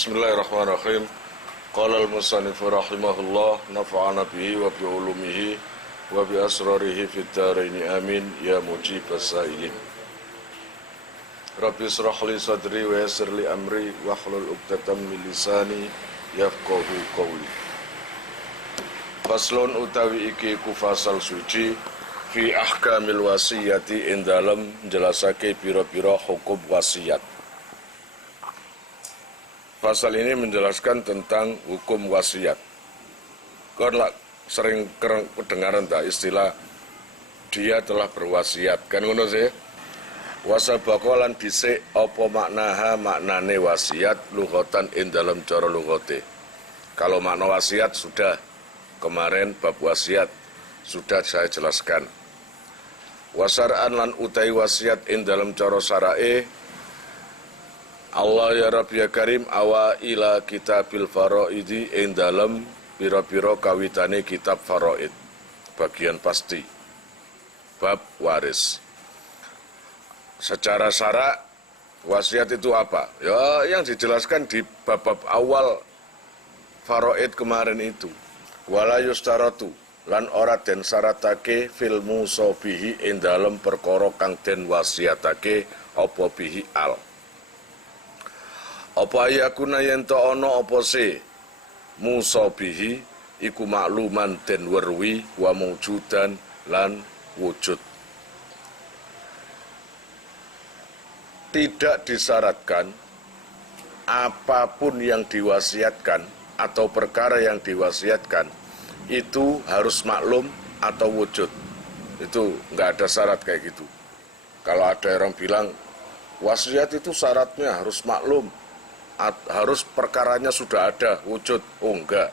Bismillahirrahmanirrahim. Qala al-musannifu rahimahullah nafa'ana bihi wa bi ulumihi wa bi asrarihi fid dharaini amin ya mujibas sa'ilin. Rabbi israh li sadri wa yassir li amri wa hlul 'uqdatam min lisani yafqahu qawli. Faslun utawi iki ku fasal suci fi ahkamil wasiyati ing dalem njelasake pira-pira hukum wasiat. Pasal ini menjelaskan tentang hukum wasiat. Kau sering kedengaran tak istilah dia telah berwasiat, kan ngono sih? Wasabakolan dhisik apa maknaha maknane wasiat lughatan ing dalam cara lugate. Kalau makna wasiat sudah kemarin bab wasiat sudah saya jelaskan. Wasar'an lan utai wasiat ing dalam cara syara'i Allah ya Rabbi ya Karim awa ila kitabil faraidi ing dalem pira-pira kawitane kitab faraid bagian pasti bab waris. Secara syarak wasiat itu apa? Ya yang dijelaskan di bab-bab awal faraid kemarin itu. Wala yustaratu lan ora den syaratake fil musabihi ing dalem perkara kang den wasiatake apa bihi al. Apa yakuna yen to ana apa se musabihi iku makluman den werwi wa mawjudan lan wujud. Tidak disyaratkan apapun yang diwasiatkan atau perkara yang diwasiatkan itu harus maklum atau wujud. Itu enggak ada syarat kayak gitu. Kalau ada orang bilang wasiat itu syaratnya harus maklum, harus perkaranya sudah ada wujud. Oh enggak,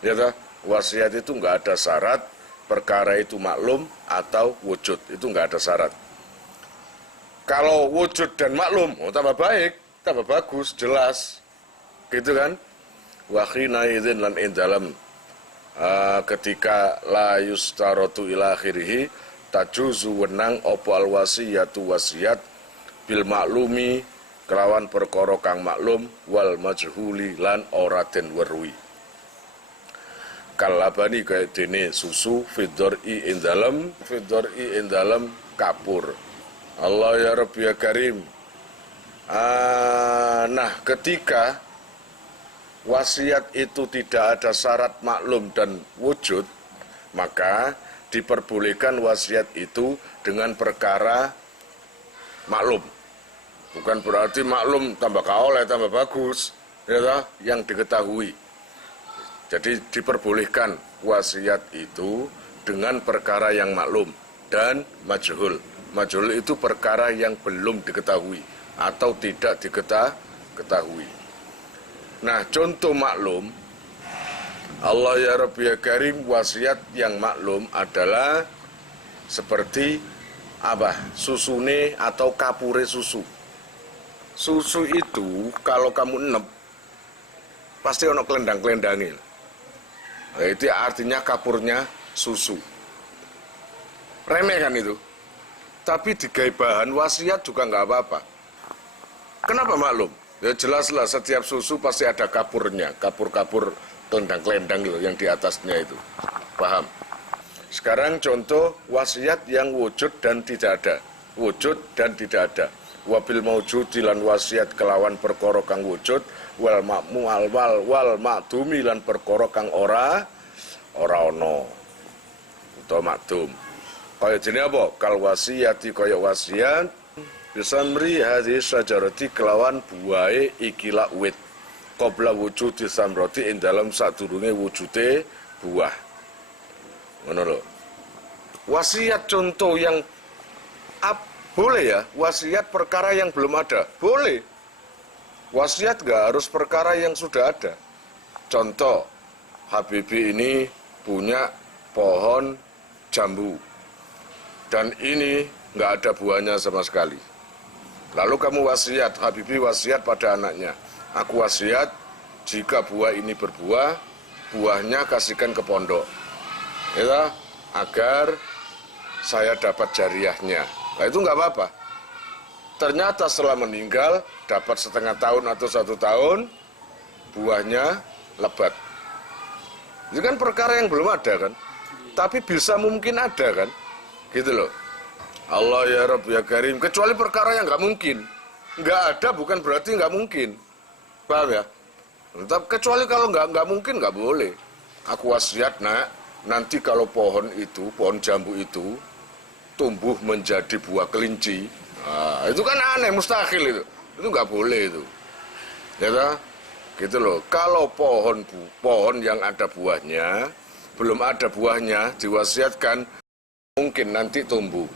ya toh? Wasiat itu enggak ada syarat perkara itu maklum atau wujud, itu enggak ada syarat. Kalau wujud dan maklum, oh tambah baik, tambah bagus, jelas, gitu kan? Wakhina idzin lan indalam ketika la yustaratu ila akhirih tajuzu wenang opo al wasiyatu wasiat bil maklumi kelawan perkara kang maklum wal majhuli lan ora den weruhi. Kalabani kaya dene susu fidor'i ing dalem kapur. Allah ya Rabbi ya Karim. Nah ketika wasiat itu tidak ada syarat maklum dan wujud, maka diperbolehkan wasiat itu dengan perkara maklum. Bukan berarti maklum tambah kaoleh tambah bagus, ya, yang diketahui. Jadi diperbolehkan wasiat itu dengan perkara yang maklum dan majhul. Majhul itu perkara yang belum diketahui atau tidak diketahui. Nah, contoh maklum, Allah ya Rabbi ya Karim, wasiat yang maklum adalah seperti apa? Susune atau kapure susu. Susu itu kalau kamu enem pasti ono kelendang-kelendangin. Nah, itu artinya kapurnya susu. Remeh kan itu. Tapi digawe bahan wasiat juga nggak apa-apa. Kenapa maklum? Ya jelaslah setiap susu pasti ada kapurnya, kapur-kapur kelendang-kelendang loh yang di atasnya itu. Paham? Sekarang contoh wasiat yang wujud dan tidak ada. Wujud dan tidak ada. Wabil maujudi lan wasiat kelawan perkara kang wujud wal makmu wal makdumi lan perkara kang ora ono utawa makdum. Kaya jenenge apa? Kal wasiati kaya wasiat bisamri hadis sajarati kelawan buahe ikilah wit qabla wujudi samrati ing dalam sadurunge wujude buah. Ngono lho. Wasiat contoh yang boleh ya, wasiat perkara yang belum ada, boleh. Wasiat gak harus perkara yang sudah ada. Contoh, Habibie ini punya pohon jambu. Dan ini gak ada buahnya sama sekali. Lalu kamu wasiat, Habibie wasiat pada anaknya. Aku wasiat, jika buah ini berbuah, buahnya kasihkan ke pondok. Ya, agar saya dapat jariahnya. Nah itu nggak apa-apa. Ternyata setelah meninggal dapat setengah tahun atau 1 tahun, buahnya lebat. Itu kan perkara yang belum ada kan, tapi bisa mungkin ada kan, gitu loh. Allah ya Rabb ya Karim, kecuali perkara yang nggak mungkin. Nggak ada bukan berarti nggak mungkin, paham ya? Kecuali kalau nggak mungkin nggak boleh. Aku wasiat nak, nanti kalau pohon jambu itu tumbuh menjadi buah kelinci, nah, itu kan aneh, mustahil itu nggak boleh itu, ya toh? Gitu loh. Kalau pohon yang ada buahnya, belum ada buahnya, diwasiatkan mungkin nanti tumbuh,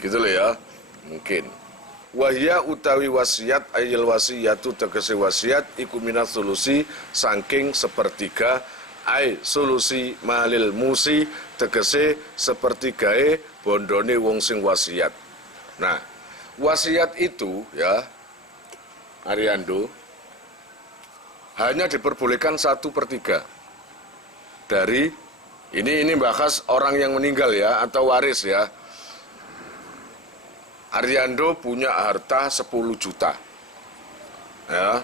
gitu loh ya, mungkin. Wahya utawi wasiat ayil wasiyatu tegese wasiat iku minat solusi saking sepertiga ay solusi malil musi tegese sepertigae bondone wong sing wasiat. Nah, wasiat itu ya Ariando hanya diperbolehkan 1/3 dari ini bahas orang yang meninggal ya atau waris ya. Ariando punya harta 10 juta ya.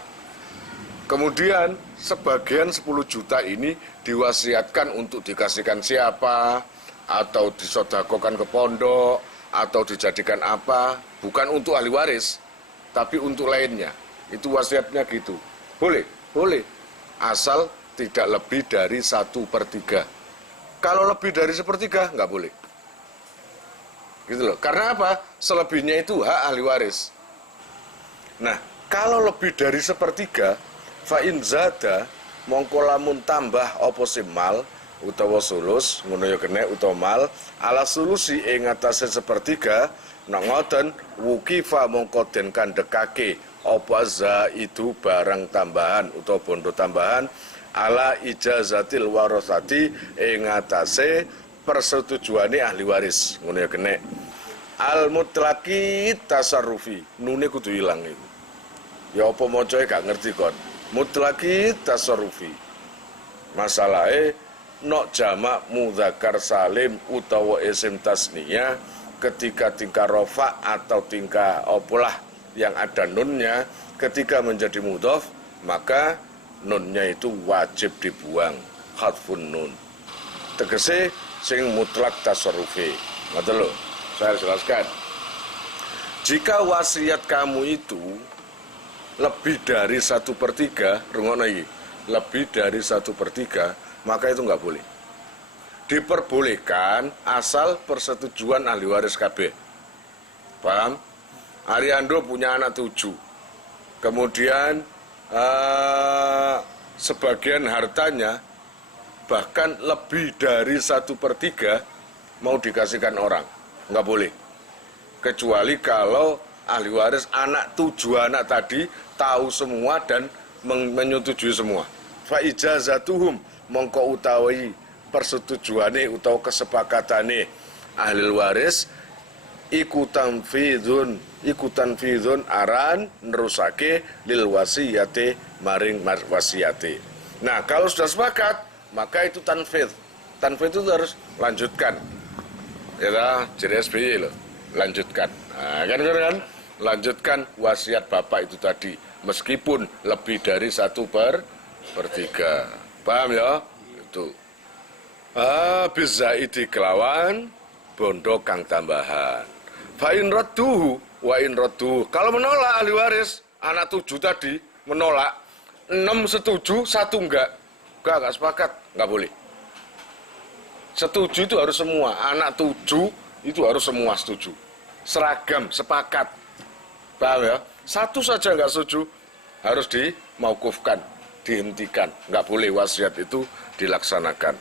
Kemudian sebagian 10 juta ini diwasiatkan untuk dikasihkan siapa, atau disodakokan ke pondok, atau dijadikan apa, bukan untuk ahli waris, tapi untuk lainnya. Itu wasiatnya gitu. Boleh? Boleh, asal tidak lebih dari 1/3. Kalau lebih dari 1/3 nggak boleh. Gitu loh. Karena apa? Selebihnya itu hak ahli waris. Nah, kalau lebih dari 1/3, fa'in zada mongko lamun tambah apa mal utawa sulus ngono ya kene utawa mal ala sulusi ing atase 1/3 nek ngoten wukifa mongko den kandhekake apa itu barang tambahan utawa bondo tambahan ala ijazatil warasati ing atase persetujuane ahli waris ngono ya kene al mutlaqi tasarrufi nune kudu ilang itu ya apa macae gak ngerti kon mutlaqi tasarrufi masalahe nok jamak mudzakkar salim utawa isim tasniyah ketika tingkah rofa atau tingkah opolah yang ada nunnya ketika menjadi mudhof maka nunnya itu wajib dibuang hadfun nun tegese sing mutlak tasarrufi. Ngoten lho saya jelaskan, jika wasiat kamu itu lebih dari 1/3 rungokno iki lebih dari 1/3 maka itu nggak boleh. Diperbolehkan asal persetujuan ahli waris KB. Paham? Ariando punya anak 7. Kemudian sebagian hartanya bahkan lebih dari 1/3 mau dikasihkan orang. Nggak boleh. Kecuali kalau ahli waris anak 7 anak tadi tahu semua dan menyetujui semua. Fa ijazatuhum mongko utawi persetujuane utawa kesepakatane ahli waris ikutan fidun aran nerusake lil wasiyate maring wasiyate. Nah, kalau sudah sepakat maka itu tanfidh. Tanfidh itu harus lanjutkan. Ya, jadi SBY loh, lanjutkan. Nah, kan lanjutkan wasiat bapak itu tadi meskipun lebih dari 1/3. Paham ya? Itu. Bisa iti kelawan bondo kang tambahan. Fa'in radduhu wa in radduhu. Kalau menolak ahli waris, anak 7 tadi menolak, 6 setuju, 1 enggak sepakat, enggak boleh. Setuju itu harus semua, anak 7 itu harus semua setuju. Seragam, sepakat. Paham ya? 1 saja enggak setuju, harus dimaukufkan, dihentikan. Enggak boleh wasiat itu dilaksanakan.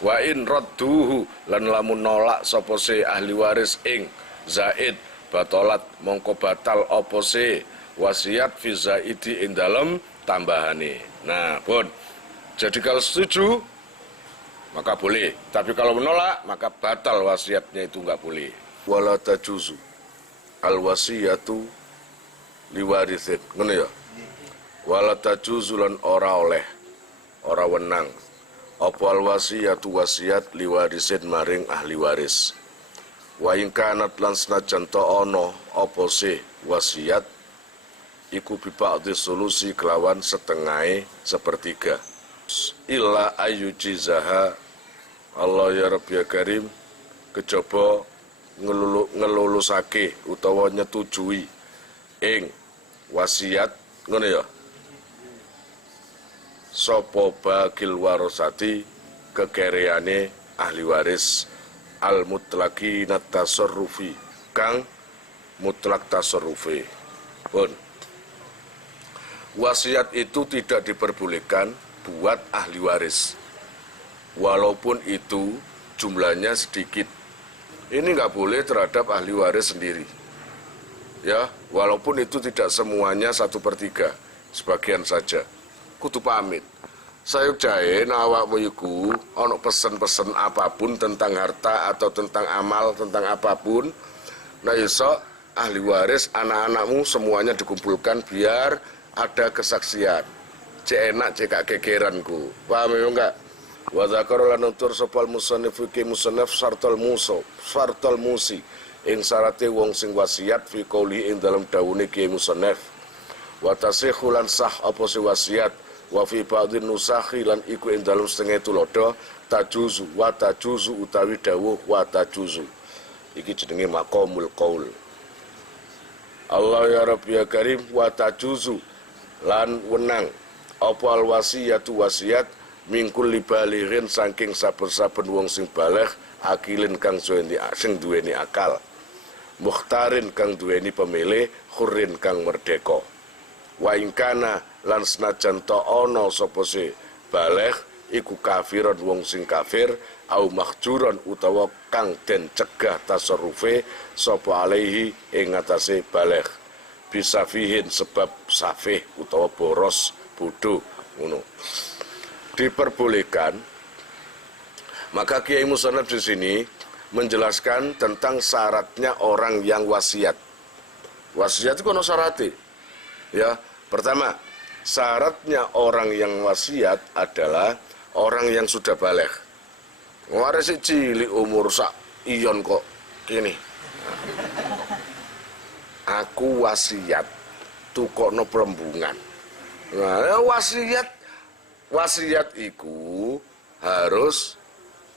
Wa in radduhu lan lamun nolak sapa se ahli waris ing zaid batalat mongko batal apa se wasiat fi zaidi ing dalem tambahane. Nah, pun. Jadi kalau setuju maka boleh, tapi kalau menolak maka batal wasiatnya itu enggak boleh. Wala tajuzu al wasiyatu liwarithin. Ngono ya. Wala tajuzu lan ora oleh, ora wenang apa al wasiyatu wasiat liwarisin maring ahli waris. Wa in kanat lan senajan ta ana apa sih wasiat iku biba'dhi solusi kelawan setengah sepertiga. Illa ayyujizaha Allah ya Rabbi ya Karim kejaba ngelulusake utawa nyetujui ing wasiat ngono ya sapa bagil warasati kekereane ahli waris al mutlaqi natasarrufi kang mutlak tasarrufi pun wasiat itu tidak diperbolehkan buat ahli waris walaupun itu jumlahnya sedikit. Ini nggak boleh terhadap ahli waris sendiri. Ya, walaupun itu tidak semuanya 1/3, sebagian saja. Kudu pamit. Saya jahe awakmu iku ono pesen-pesen apapun tentang harta atau tentang amal, tentang apapun. Nah, iso ahli waris anak-anakmu semuanya dikumpulkan biar ada kesaksian. Cek enak cek gak kegeranku. Paham ya enggak? Wa dzakara lan nutur sopal musannif fi musannaf syartul musi ing syarate wong sing wasiat fi qauli ing dalam dawune ki musannaf wa tasihhu lan sah apa si wasiat wa fi ba'dhin nusakhi lan iku ing dalam setengah tulodo tajuzu wa tajuzu utawi dawuh wa tajuzu iki jenenge maqamul qaul. Allah ya Rabbi ya Karim wa tajuzu lan wenang apa al wasiyatu wasiat mingkul libalirin saking saben-saben wong sing baligh akilin kang duweni akal mukhtarin kang duweni pemilih khurin kang merdeka wa ingkana lan senajan ta ana sapa se baligh iku kafiron wong sing kafir au mahjuron utawa kang den cegah tasarrufe sapa alaihi ing atase baligh bisa fihin sebab safih utawa boros bodoh ngono diperbolehkan. Maka Kiai Musannaf di sini menjelaskan tentang syaratnya orang yang wasiat. Wasiat itu kono syaratnya. Ya, pertama, syaratnya orang yang wasiat adalah orang yang sudah baligh. Waris cilik umur sak iyon kok kini. Aku wasiat tukokno perembungan. Nah, wasiat itu harus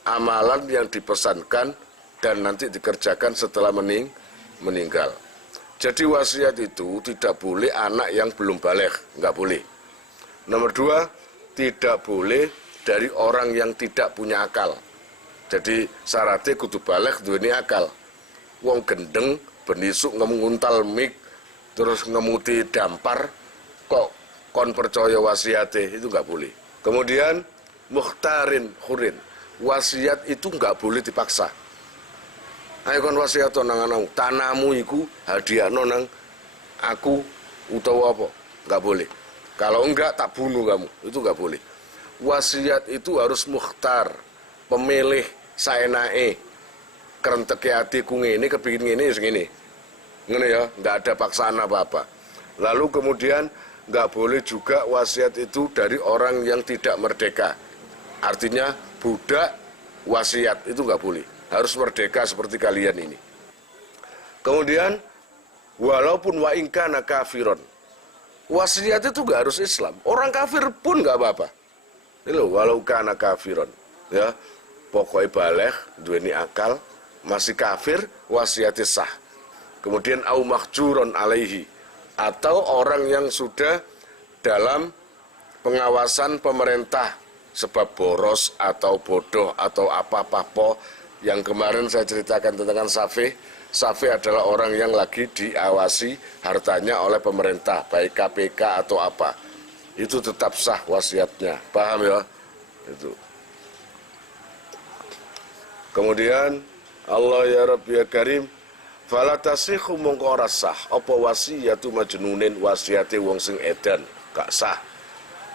amalan yang dipesankan dan nanti dikerjakan setelah meninggal. Jadi wasiat itu tidak boleh anak yang belum baligh, nggak boleh. Nomor 2, tidak boleh dari orang yang tidak punya akal. Jadi syaratnya kudu baligh duweni akal. Wong gendeng benisuk ngemuntal mik terus ngemuti dampar kok kon percaya wasiate itu nggak boleh. Kemudian mukhtarin khurin, wasiat itu nggak boleh dipaksa. Ayo kon wasiat nang anakmu, tanahmu iku hadiahno nang aku utawa apa? Nggak boleh. Kalau enggak tak bunuh kamu, itu nggak boleh. Wasiat itu harus mukhtar, pemilih saenae. Kerenteke atiku ngene kepingin ngene wis ngene. Ngene ya, nggak ada paksaan apa-apa. Lalu kemudian nggak boleh juga wasiat itu dari orang yang tidak merdeka. Artinya budak wasiat itu nggak boleh. Harus merdeka seperti kalian ini. Kemudian walaupun wa ingkana kafiron, wasiat itu nggak harus Islam. Orang kafir pun nggak apa-apa. Ini loh, walau kana kafiron, ya pokoknya baligh, duweni akal, masih kafir, wasiatnya sah. Kemudian au mahjuron alaihi, atau orang yang sudah dalam pengawasan pemerintah sebab boros atau bodoh atau apa-apa yang kemarin saya ceritakan tentang Safih. Safih adalah orang yang lagi diawasi hartanya oleh pemerintah, baik KPK atau apa. Itu tetap sah wasiatnya, paham ya? Itu. Kemudian Allah ya Rabbi ya Karim, fala tasihhu mongko ora sah apa wasiyatu majnunin wasiate wong sing edan gak sah.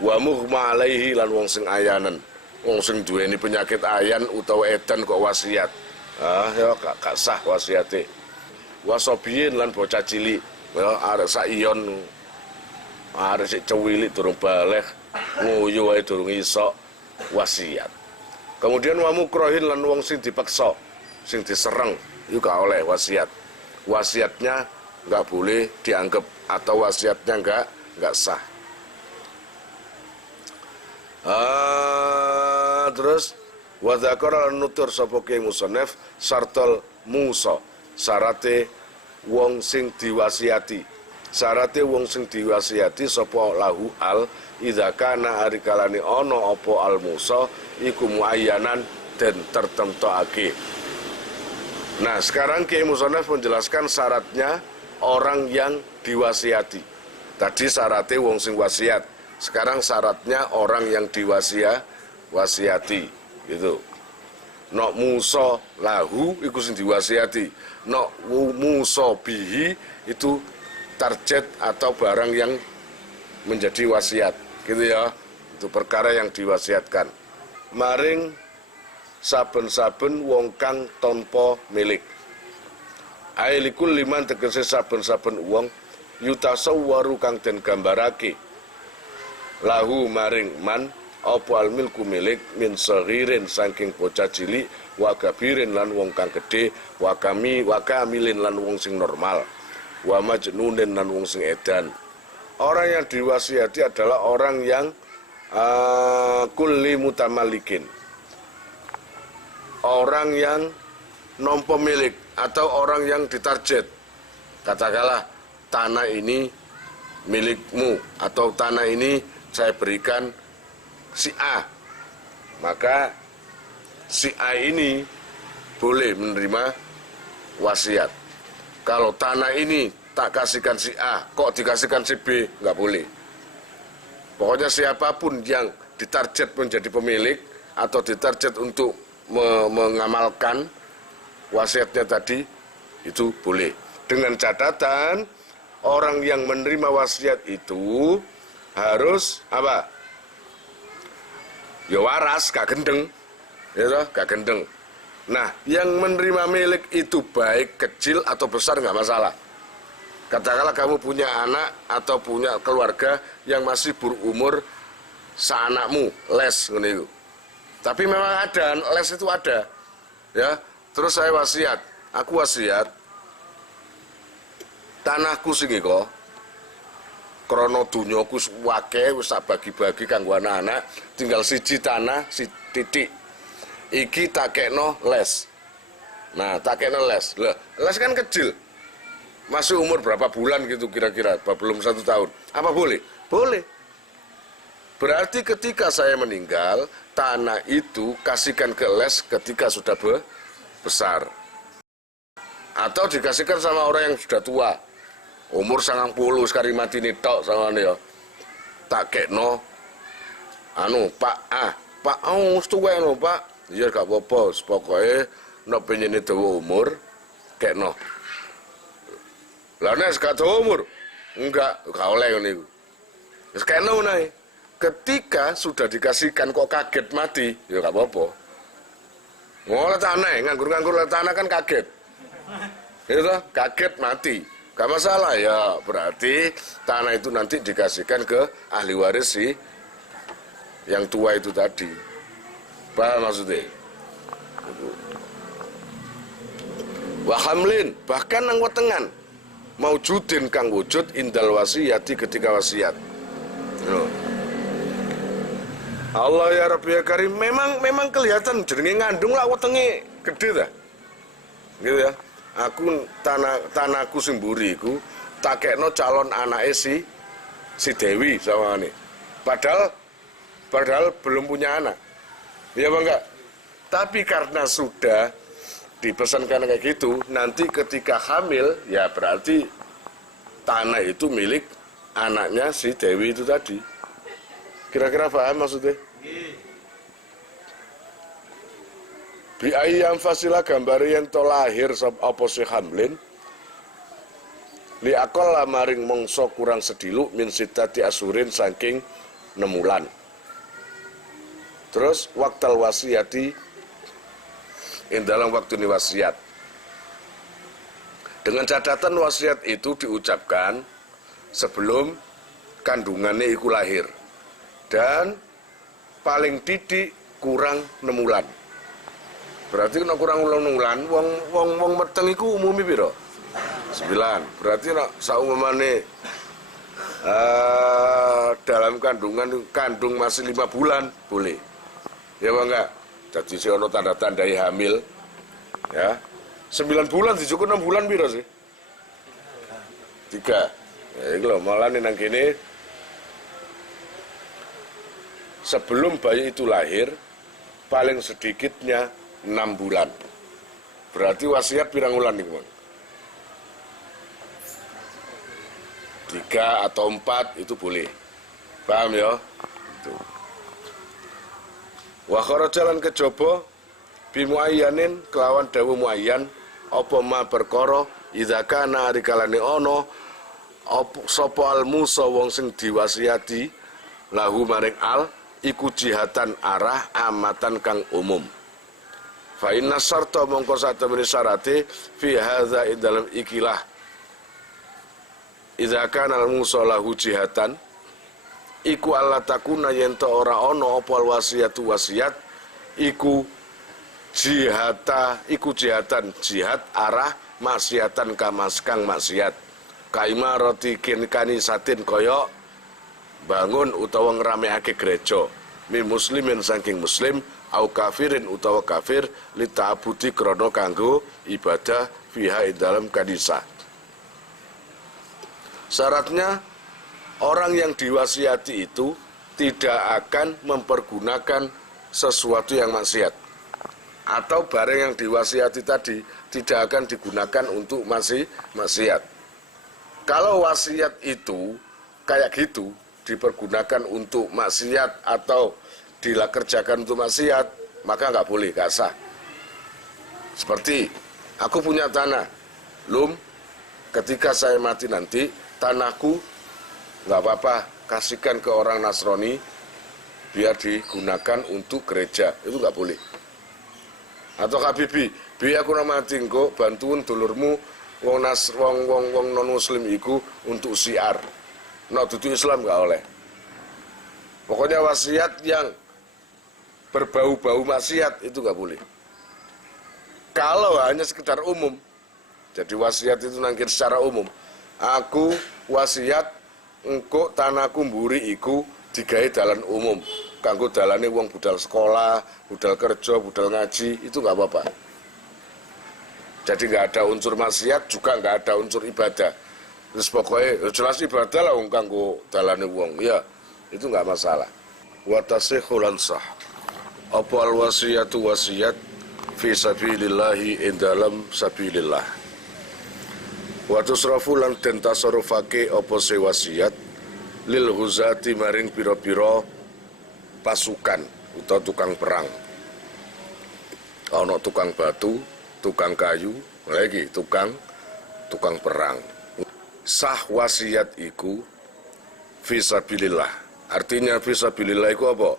Wa mughma alaihi lan wong sing ayanan, wong sing duweni penyakit ayan utawa edan kok wasiat. Ya gak sah wasiate. Wasobiyin lan bocah cilik, ya arek sak iyon. Arek sik cewilik durung baligh, nguyu wae durung iso wasiat. Kemudian wa mukrohin lan wong sing dipaksa, sing disereng, itu gak oleh wasiat. Wasiatnya nggak boleh dianggap atau wasiatnya nggak sah. Terus wadakar nutur sapa Ki Musonef sartol musa syarate wong sing diwasiati. Syarate wong sing diwasiati sapa lahu al idza kana ari kalane ana apa al musa iku muayyanan dan tertentuake. Nah, sekarang Ki Musonef menjelaskan syaratnya orang yang diwasiati. Tadi syaratnya wong sing wasiat. Sekarang syaratnya orang yang wasiati gitu. Nok musa lahu iku sing diwasiati. Nok musa bihi itu target atau barang yang menjadi wasiat gitu ya. Itu perkara yang diwasiatkan. Maring saben-saben wong kang tanpa milik. Ailikul liman tegese saben-saben wong yutasawwaru kang den gambarake lahu maring man apa al milku milik min saghirin saking bocah cilik wa kabirin lan wong kang gedhe wa kamilin lan wong sing normal wa majnunin lan wong sing edan. Orang yang diwasiati adalah orang yang kulli mutamalikin, orang yang non pemilik atau orang yang ditarget. Katakanlah tanah ini milikmu atau tanah ini saya berikan si A, maka si A ini boleh menerima wasiat. Kalau tanah ini tak kasihkan si A, kok dikasihkan si B, nggak boleh. Pokoknya siapapun yang ditarget menjadi pemilik atau ditarget untuk mengamalkan wasiatnya tadi, itu boleh. Dengan catatan, orang yang menerima wasiat itu harus apa? Ya waras, gak gendeng. Ya, gak gendeng. Nah, yang menerima milik itu baik kecil atau besar nggak masalah. Katakanlah kamu punya anak atau punya keluarga yang masih berumur seanakmu, les gitu. Tapi memang ada, les itu ada. Ya, terus saya wasiat, aku wasiat tanahku sing iko krana dunyaku wake wis tak bagi-bagi kanggo anak-anak, tinggal siji tanah si titik. Iki tak kekno les. Nah, tak kekno les. Lah, les kan kecil. Masih umur berapa bulan gitu kira-kira, belum 1 tahun. Apa boleh? Boleh. Berarti ketika saya meninggal, tanah itu kasihkan ke les ketika sudah besar. Atau dikasihkan sama orang yang sudah tua. Umur 90 sekali mati nih tok sama dia. Tak kekno Pak A. Pak wis tuwa no, Pak. Ya gak apa-apa, pokoke nek pengen dawa umur kekno. Lah nek gak dawa umur, enggak oleh ngene iku. Wis kekno nae. Ketika sudah dikasihkan kok kaget mati, ya gak apa-apa. Ngolah tanah, nganggur-nganggur tanah kan kaget. Itu kaget mati. Gak masalah ya, berarti tanah itu nanti dikasihkan ke ahli waris si yang tua itu tadi. Paham maksudnya? Wahamlin, bahkan nang wetengan maujudin kang wujud indal wasiyati ketika wasiat. Allah ya Rabbi ya Karim, memang kelihatan jenenge ngandung lah wetenge gede dah. Gitu ya. Aku tanahku sing mburi iku tak kekno calon anake si Dewi sama ini. Padahal belum punya anak. Ya bang enggak? Tapi karena sudah dipesankan kayak gitu, nanti ketika hamil ya berarti tanah itu milik anaknya si Dewi itu tadi. Kira-kira paham maksudnya? Bi ayam fasilah gambari yang to lahir apa si hamlin li akol maring mongso kurang sedilu min sitati asurin saking 6 bulan. Terus waktal wasiyati dalam waktu ini wasiat. Dengan catatan wasiat itu diucapkan sebelum kandungannya itu lahir. Dan paling titik kurang 6 bulan. Berarti kena kurang 6 bulan, wong meteng iku umumnya piro? 9. Berarti saumamane dalam kandung masih 5 bulan boleh. Ya Bang enggak? Jadi si ono tanda-tandai hamil. Ya. 9 bulan cukup 6 bulan piro sih? 3. Ya iki lho malah nang kene sebelum bayi itu lahir paling sedikitnya 6 bulan. Berarti wasiat pirang wulan niku, Bang? 3 atau 4 itu boleh. Paham ya? Itu. Wa kharajalan kejaba bimuayyanin kelawan dawu muayyan apa ma perkara idza kana rikalane ana apa sapa al musa wong sing diwasiati lahu maring al iku jihatan arah amatan kang umum. Fa inna syarta mongko satemene syarate fi hadza dalam ikilah idza kana al musa lahu jihatan iku Allah takuna yen ta ora ana apa wasiatu wasiat iku jihatan jihad arah maksiatan kang maksiat kaimarati kanisatin kaya bangun utawa ngramekake gereja mi muslimin saking muslim au kafirin utawa kafir lita'abudi krana kanggo ibadah fiha dalam kanisa. Syaratnya orang yang diwasiati itu tidak akan mempergunakan sesuatu yang maksiat. Atau barang yang diwasiati tadi tidak akan digunakan untuk maksiat. Kalau wasiat itu kayak gitu dipergunakan untuk maksiat atau dikerjakan untuk maksiat, maka nggak boleh, nggak sah. Seperti aku punya tanah, ketika saya mati nanti tanahku nggak apa-apa, kasihkan ke orang Nasrani biar digunakan untuk gereja, itu nggak boleh. Atau Habibi, biar aku mati kok bantuin dulurmu wong non muslim iku untuk syiar. No, itu Islam nggak oleh. Pokoknya wasiat yang berbau-bau maksiat itu nggak boleh. Kalau hanya sekedar umum, jadi wasiat itu nangkir secara umum. Aku wasiat engko tanahku mburi iku digawe dalan umum. Kanggo dalane wong budal sekolah, budal kerja, budal ngaji, itu nggak apa-apa. Jadi nggak ada unsur maksiat, juga nggak ada unsur ibadah. Terus pokoknya jelas ibadah lah wong kanggo dalane wong, ya itu nggak masalah. Wa tasihhu lan sah. Apa al wasiyatu wasiat fi sabilillahi in dalam sabilillah. Wa tusrafu lan den tasarrufake apa se wasiat lil ghuzati maring pira-pira pasukan utawa tukang perang. Ana tukang batu, tukang kayu, lagi tukang perang. Sah wasiat iku fisabilillah. Artinya fisabilillah iku apa?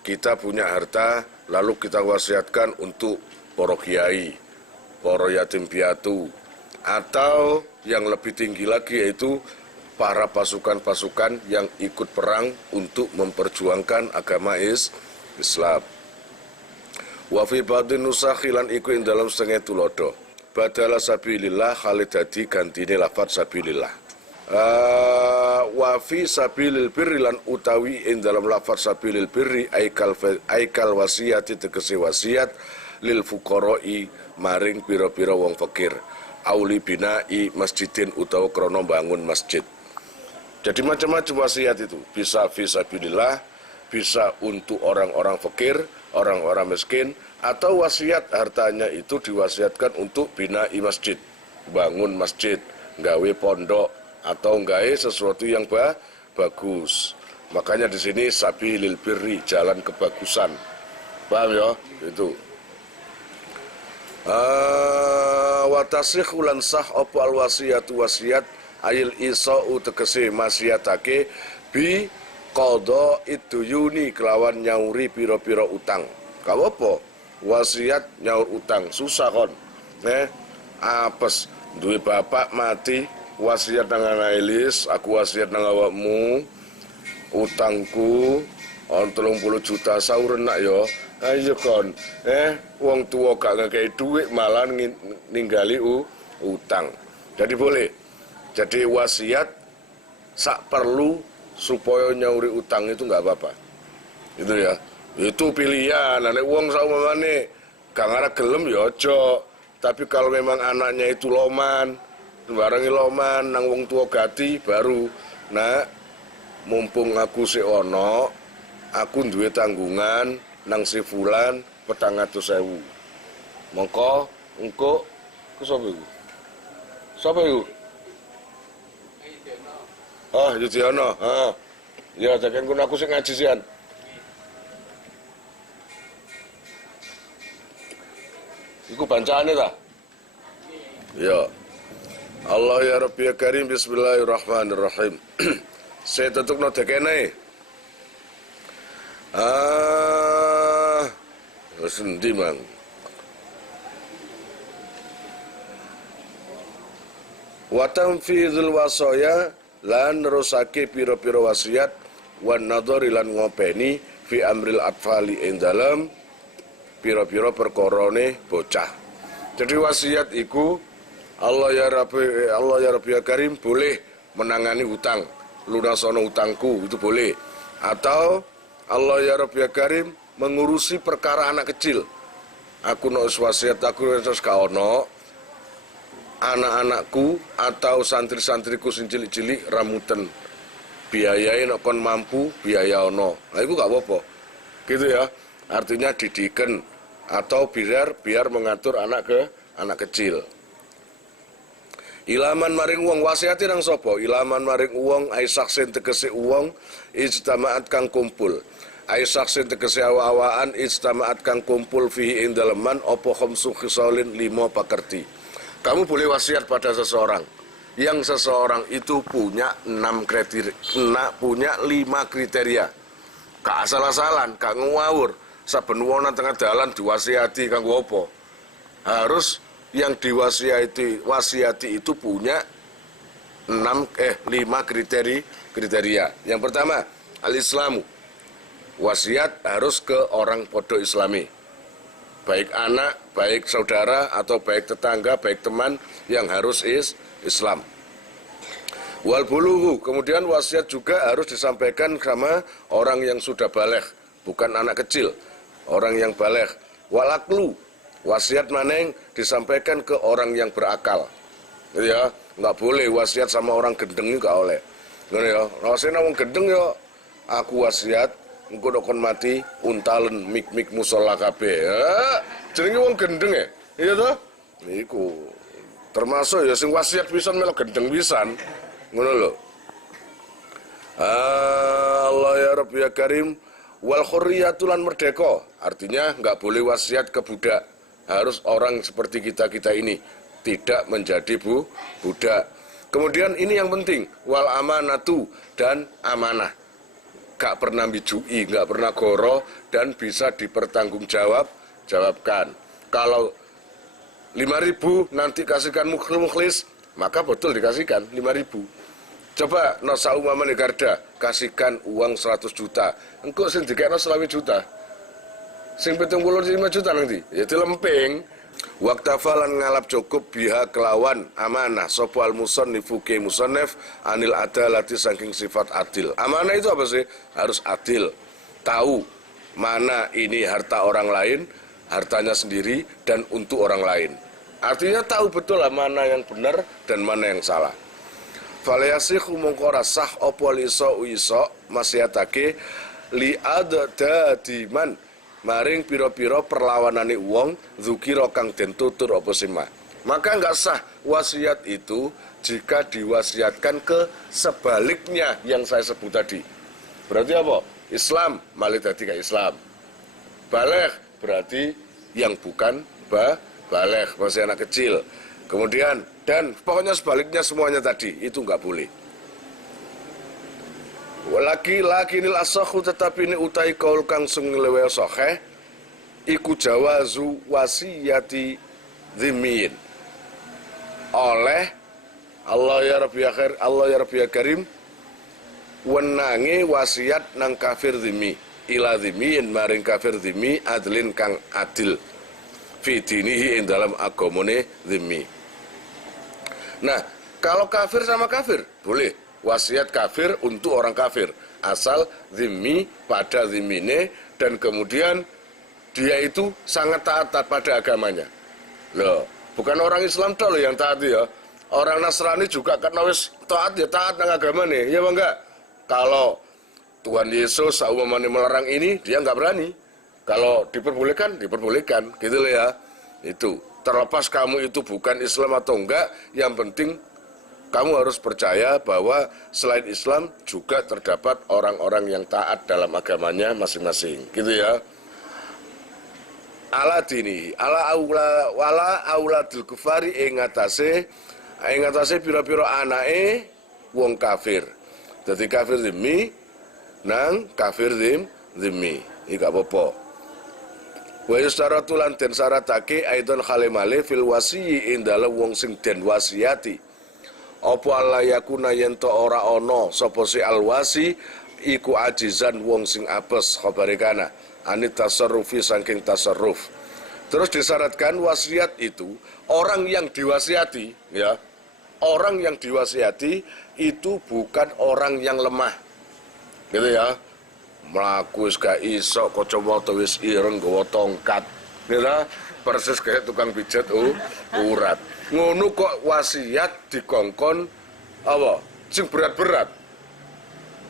Kita punya harta lalu kita wasiatkan untuk para kiai, para yatim piatu, atau yang lebih tinggi lagi yaitu para pasukan-pasukan yang ikut perang untuk memperjuangkan agama Islam. Wa fi ba'dhin nusakhilan iku ing dalam setengah tulodo. Badala sabilillah khalid dadi gantine lafaz sabilillah. Wa fi sabilil birri lan utawi ing dalam lafaz sabilil birri aikal wasiati tegese wasiat lil fuqara'i maring pira-pira wong fakir. Auli binai masjidin utawa krana bangun masjid. Jadi macam-macam wasiat itu, bisa fisabilillah, bisa untuk orang-orang fakir, orang-orang miskin, atau wasiat hartanya itu diwasiatkan untuk binai masjid, bangun masjid, gawe pondok, atau gawe sesuatu yang bagus. Makanya di sini sabilil birri, jalan kebagusan. Paham ya? Itu. Wa tasihhu lan sah apa al wasiyatu wasiat ayil isa'u tegese maksiatake bi qada iduyuni kelawan nyauri pira-pira utang. Kawo apa? Wasiat nyaur utang susah kon. Apes duwe bapak mati wasiat nang anak Elis, aku wasiat nang awakmu utangku 30 juta sauren nak yo. Ayo kon, wong tua gak ngekei duit malah ninggali utang. Jadi boleh. Jadi wasiat sak perlu supaya nyauri utang itu nggak apa-apa. Itu ya. Itu pilihan. Nek wong saumamane gak ngarep gelem ya aja. Tapi kalau memang anaknya itu loman, barengi loman nang wong tua gati baru, nah mumpung aku si ono, aku duwe tanggungan nang si fulan 400.000. Mongko engko ku sapa iku? Sapa iku? Oh, Yudhoyono. Heeh. Ya, jaken kun aku sing ngaji sian. Iku bacaane ta? Ya. Allah ya Rabbi ya Karim, bismillahirrahmanirrahim. Saya tutukno dekene. Wis endi, Mang? Wa tanfizul wasaya lan nerusake pira-pira wasiat wan nadhari lan ngopeni fi amril atfali ing dalem pira-pira perkarane bocah. Jadi wasiat iku Allah ya Rabbi ya Karim boleh menangani hutang, lunasono hutangku itu boleh. Atau Allah ya Rabbi ya Karim mengurusi perkara anak kecil. Aku nek wasiat aku terus ka ono anak-anakku atau santri-santriku sing cilik-cilik ramuten biayai nek kon mampu biaya ono. Nah itu gak apa-apa. Gitu ya. Artinya didiken atau biar mengatur anak kecil. Ilaman maring wong wasiati nang sapa? Ilaman maring wong ai saksen tegese wong ijtamaat kang kumpul. Ai saksen tegese awa-awaan ijtamaat kang kumpul fihi ing daleman apa khamsu khisalin 5 pakerti. Kamu boleh wasiat pada seseorang yang seseorang itu punya 6 kriteria, punya 5 kriteria. Gak asal-asalan, gak ngawur. Saben wong nang tengah dalan diwasiati kanggo apa? Harus yang wasiati itu punya 5 kriteria. Yang pertama, al-Islamu. Wasiat harus ke orang podo Islami. Baik anak, baik saudara, atau baik tetangga, baik teman yang harus Islam. Wal bulughu, kemudian wasiat juga harus disampaikan sama orang yang sudah baligh, bukan anak kecil, orang yang baligh. Wal aqlu, wasiat maneng disampaikan ke orang yang berakal. Ya, nggak boleh wasiat sama orang gendeng nggak oleh. Ya, wasiat orang gendeng ya, aku wasiat engko nek kon mati untalen mik musala kabeh. Jenenge wong gendeng ya. Iya toh? Niku. Termasuk ya sing wasiat pisan melu gendeng pisan. Ngono lho. Allah ya Rabbi ya Karim wal hurriyatu lan merdeka. Artinya enggak boleh wasiat ke budak. Harus orang seperti kita ini, tidak menjadi budak. Kemudian ini yang penting, wal amanatu dan amanah. Gak pernah bijui, gak pernah goro, dan bisa dipertanggungjawabkan. Kalau 5.000 nanti kasihkan mukhlis, maka betul dikasihkan 5.000. Coba no saumama negarda, kasihkan uang 100 juta. Engkau sing dikena 20 juta. Sing 75 juta nanti, ya dilemping. Waktafalan ngalap cukup biha kelawan amanah sapa al musannifu ke musannif anil adalati saking sifat adil. Amanah itu apa sih? Harus adil. Tahu mana ini harta orang lain, hartanya sendiri dan untuk orang lain. Artinya tahu betul lah mana yang benar dan mana yang salah. Falayasihu mongkora sah opo liso uiso masyatake li adadiman maring piro-piro perlawanane wong dzukira kang den tutur apa sima. Maka enggak sah wasiat itu jika diwasiatkan ke sebaliknya yang saya sebut tadi. Berarti apa? Islam malah dadi ka Islam. Baligh berarti yang bukan baligh, masih anak kecil. Kemudian dan pokoknya sebaliknya semuanya tadi itu enggak boleh. Laki-laki nil asahu tetapi ini utai kaul kang sunglewe sahih iku jawazu wasiyati dhimmiyin oleh Allah ya Rabbi ya Karim wenange wasiat nang kafir dhimmi ila dhimmiyin maring kafir dhimmi adlin kang adil fi dinihi ing dalam agamane dhimmi. Nah, kalau kafir sama kafir, boleh. Wasiat kafir untuk orang kafir. Asal zimmi pada zimmine, dan kemudian dia itu sangat taat pada agamanya. Loh, bukan orang Islam toh yang taat ya. Orang Nasrani juga kan wis taat ya, taat nang agamane. Ya enggak? Kalau Tuhan Yesus umpamanya melarang ini, dia nggak berani. Kalau diperbolehkan, diperbolehkan. Gitu loh ya. Itu. Terlepas kamu itu bukan Islam atau enggak, yang penting kamu harus percaya bahwa selain Islam juga terdapat orang-orang yang taat dalam agamanya masing-masing, gitu ya. Ala dini, ala auladul kufari ing atase pira-pira anake wong kafir. Dadi kafir zimmi nang kafir zimmi, iki gak apa-apa. Wa yustaratu lan den syaratake aidon khalimale fil wasiyyi ing dalem wong sing den wasiati. Apa Allah yakuna yen to ora ana sapa si alwasi iku ajizan wong sing apes khabare kana anit tasarrufi saking tasarruf. Terus disyaratkan wasiat itu orang yang diwasiati ya. Orang yang diwasiati itu bukan orang yang lemah. Gitu ya. Mlaku wis gak iso kacamata wis ireng nggawa tongkat. Gitu. Persis kayak tukang pijat urat. Ngono kok wasiat dikongkon apa? Sing berat-berat.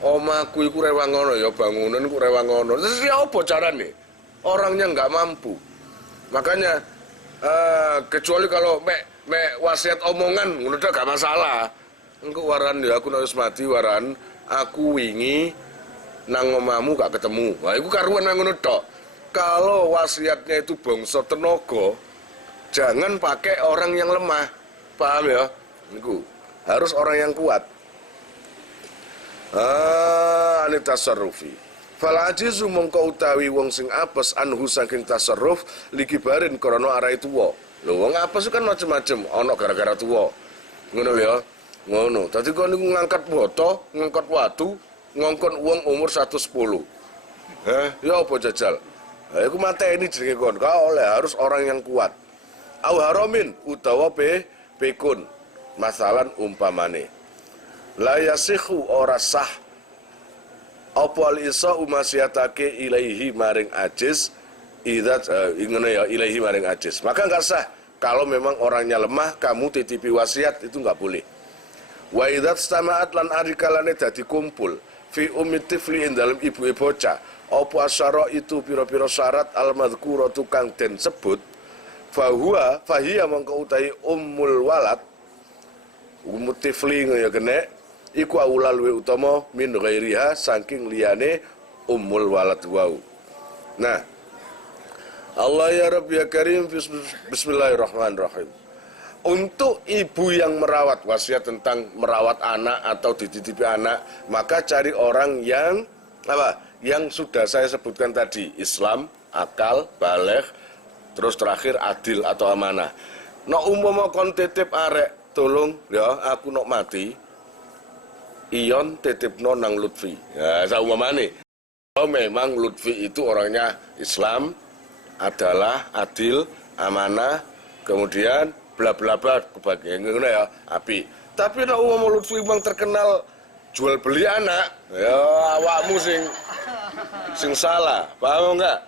Omaku iku rewang ngono ya, bangunan ku rewang ngono. Terus ya apa carane? Orangnya nggak mampu. Makanya kecuali kalau mek wasiat omongan ngono gak masalah. Engko waran ya aku nek wis mati waran aku wingi nang omamu gak ketemu. Wah iku karuan nang ngono tok. Kalau wasiatnya itu bangsa tenaga, jangan pakai orang yang lemah, paham ya? Niku harus orang yang kuat. Ani tasarrufi. Fal ajizu mongko utawi wong sing apes anhu saking tasarruf likibarin krana arah tuwa. Lho wong apes kan macem-macem, ana gara-gara tuwa. Ngono ya. Ngono. Dadi kok niku ngangkat boto, ngangkat watu, ngongkon wong umur 110. Ya apa jajal? Iku mateni jenenge kon. Kau oleh harus orang yang kuat. Au haramin utawa pekun. Masalan umpamane. La yasihu ora sah apa al-isa umasiatake ilaihi maring ajiz idzat ingene ya ilaihi maring ajiz. Maka enggak sah kalau memang orangnya lemah kamu titipi wasiat itu enggak boleh. Wa idzat stama'at lan arikalane dadi kumpul fi ummi tifli ing dalem ibu bocah. Apa asyara itu pira-pira syarat al-madhkuratu kang den sebut fahiya mongko utahi ummul walad ummu tifli ya kene iku aula luwe utama min ghairiha saking liyane ummul walad wau. Nah, Allah ya Rabb ya Karim bismillahirrahmanirrahim. Untuk ibu yang merawat, wasiat tentang merawat anak atau dititipi anak, maka cari orang yang apa? Yang sudah saya sebutkan tadi, Islam, akal, baligh, terus terakhir adil atau amanah. Nek umpama kon titip arek, tolong ya aku nok mati. Iyon titipno nang Lutfi. Ya, saumpamane. Kalau memang Lutfi itu orangnya Islam, adalah adil, amanah, kemudian bla bla bla kebagian ngono ya, api. Tapi nek umpama Lutfi memang terkenal jual beli anak, ya awakmu sing salah, paham enggak?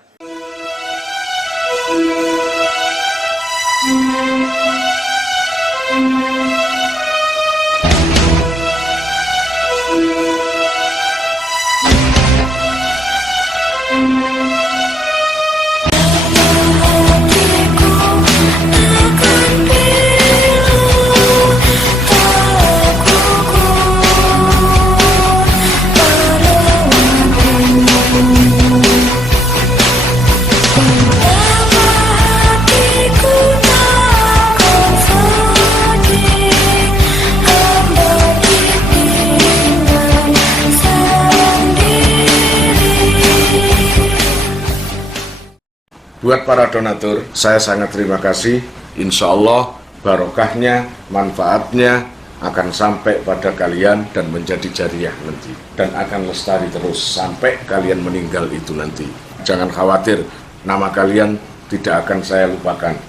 Buat para donatur, saya sangat terima kasih. Insya Allah barokahnya, manfaatnya akan sampai pada kalian dan menjadi jariah nanti. Dan akan lestari terus sampai kalian meninggal itu nanti. Jangan khawatir, nama kalian tidak akan saya lupakan.